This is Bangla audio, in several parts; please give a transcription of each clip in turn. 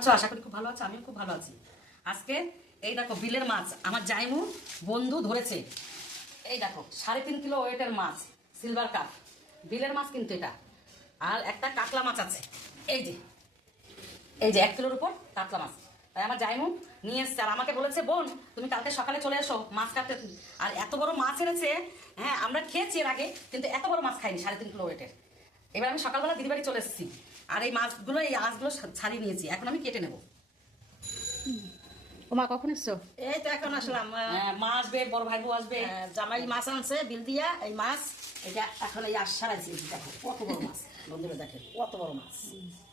আছো? আশা করি খুব ভালো আছো, আমিও খুব ভালো আছি। আজকে এই দেখো বিলের মাছ আমার জাইমু বন্ধু ধরেছে। এই দেখো 3.5 কিলো ওয়েটের মাছ, সিলভার কাপ বিলের মাছ কিন্তু এটা। আর একটা কাতলা মাছ আছে, এই যে 1 কিলোর উপর কাতলা মাছ। তাই আমার জাইমু নিয়ে এসছে আর আমাকে বলেছে, বোন তুমি কালকে সকালে চলে এসো মাছ কাটতে। আর এত বড় মাছ এনেছে, হ্যাঁ আমরা খেয়েছি এর আগে, কিন্তু এত বড় মাছ খাইনি 3.5 কিলো ওয়েটের। এবার আমি সকালবেলা দিদি বাড়ি চলে এসেছি আর এই মাছগুলো এই আঁশগুলো ছাড়িয়ে নিয়েছি, এখন আমি কেটে নেবো। ওমা কখন এসছো? এই তো এখন আসলাম। মা আসবে, বড় ভাই বউ আসবে। জামাই মাছ আনছে বিল দিয়া, এই মাছ এটা এখন এই আশ সারাইছি। দেখো কত বড় মাছ, বন্ধুরা দেখেন কত বড় মাছ।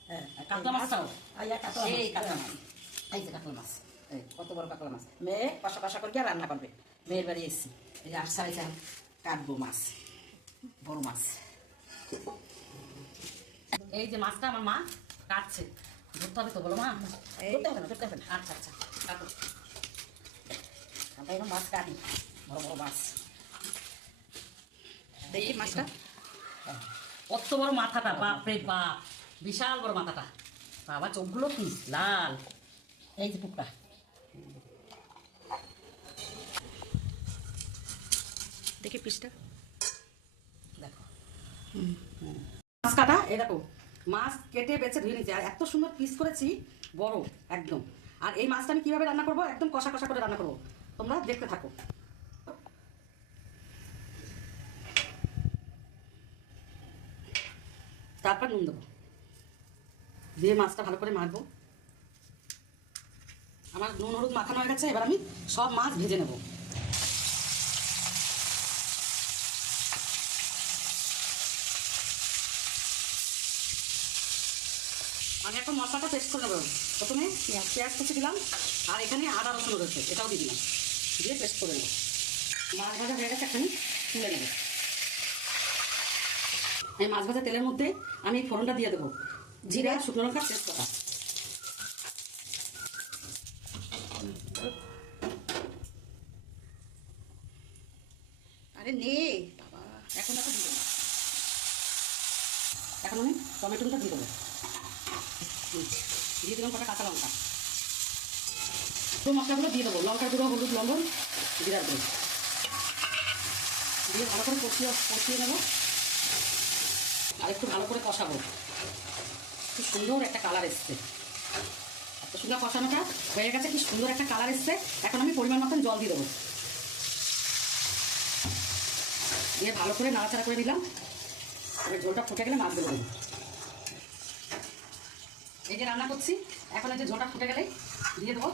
হ্যাঁ কাতলা মাছটাও এই কাতলা মাছ। এই যে কাতলা মাছ, এই কত বড় কাতলা মাছ। মেয়ে কষা কষা করে রান্না করবে। মেয়ের বাড়ি এসেছি, এই যে আশ সারাইছি, কাটবো মাছ, বড় মাছ। এই যে মাছটা আমার মা কাটছে, ধরতে হবে তো বলো মা? ধরতে হবে না, ধরতে হবে না। আচ্ছা আচ্ছা কাটো। আমরা এখন মাছ কাটি, বড় বড় মাছ। দেখি মাছটা, কত বড় মাথাটা, বাপ রে বাপ, বিশাল বড় মাথাটা। বাবা চোখগুলো কি লাল। এই যে টুকটা দেখি পিসটা দেখো মাছ কাটা, এই দেখো মাছ কেটে বেছে ধুয়ে নিয়েছি আর এত সুন্দর পিস করেছি, বড় একদম। আর এই মাছটা আমি কিভাবে রান্না করবো, একদম কষা কষা করে রান্না করবো, তোমরা দেখতে থাকো। তারপর নুন দেবো, দিয়ে মাছটা ভালো করে মাখবো। আমার নুন হলুদ মাখানো হয়ে গেছে, এবার আমি সব মাছ ভেজে নেবো। আমি এখন মশলাটা পেস্ট করে নেবো। প্রথমে পেঁয়াজ কুচি দিলাম আর এখানে আদা রসুন রয়েছে, এটাও দিয়ে দিলাম, দিয়ে পেস্ট করে নেবো। মাছ ভাজা হয়ে গেছে, এখানে তুলে নেবো। এই মাছ ভাজা তেলের মধ্যে আমি ফোড়নটা দিয়ে দেবো, জিরা, শুকনো লঙ্কা, তেজপাতা। আরে নে বাবা, এখন দেখো দিয়ে দেবো, এখন আমি টমেটোটা দিয়ে দেবো, দিয়ে দিলাম কটা কাঁচা লঙ্কা। তো মশলাগুলো দিয়ে দেবো, লঙ্কার গুঁড়ো, হলুদ, লবণ, জিরার গুঁড়ো দিয়ে ভালো করে কষিয়ে নেবো আর একটু ভালো করে কষাবো। খুব সুন্দর একটা কালার এসছে, এত সুন্দর কষানোটা হয়ে গেছে, কি সুন্দর একটা কালার এসছে। এখন আমি পরিমাণ মতন জল দিয়ে দেবো, দিয়ে ভালো করে নাড়াচাড়া করে দিলাম। এবার ঝোলটা ফুটে গেলে মাছগুলো দেবো। এই যে রান্না করছি, এখন এই যে ঝোলটা ফুটে গেলে দিয়ে দেবো।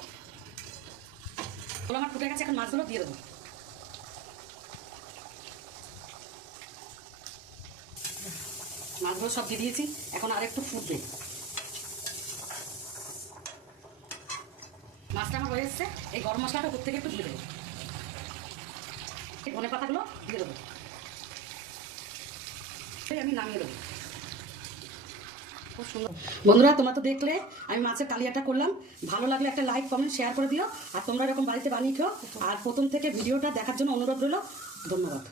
ঝোল আমার ফুটে গেছে, এখন মাছগুলো দিয়ে দেবো। মাছগুলো সব দিয়ে দিয়েছি, এখন আর একটু ফুটবে। মাছটা আমার হয়ে এসছে, এই গরম মশলাটা উপর থেকে একটু দিয়ে দেবো, এই ধনে পাতাগুলো দিয়ে দেবো, আমি নামিয়ে দেবো। খুব সুন্দর। বন্ধুরা তোমরা তো দেখলে আমি মাছের কালিয়াটা করলাম, ভালো লাগলে একটা লাইক, কমেন্ট, শেয়ার করে দিও। আর তোমরা এরকম বাড়িতে বানিয়ে খেও। আর প্রথম থেকে ভিডিওটা দেখার জন্য অনুরোধ রইল, ধন্যবাদ।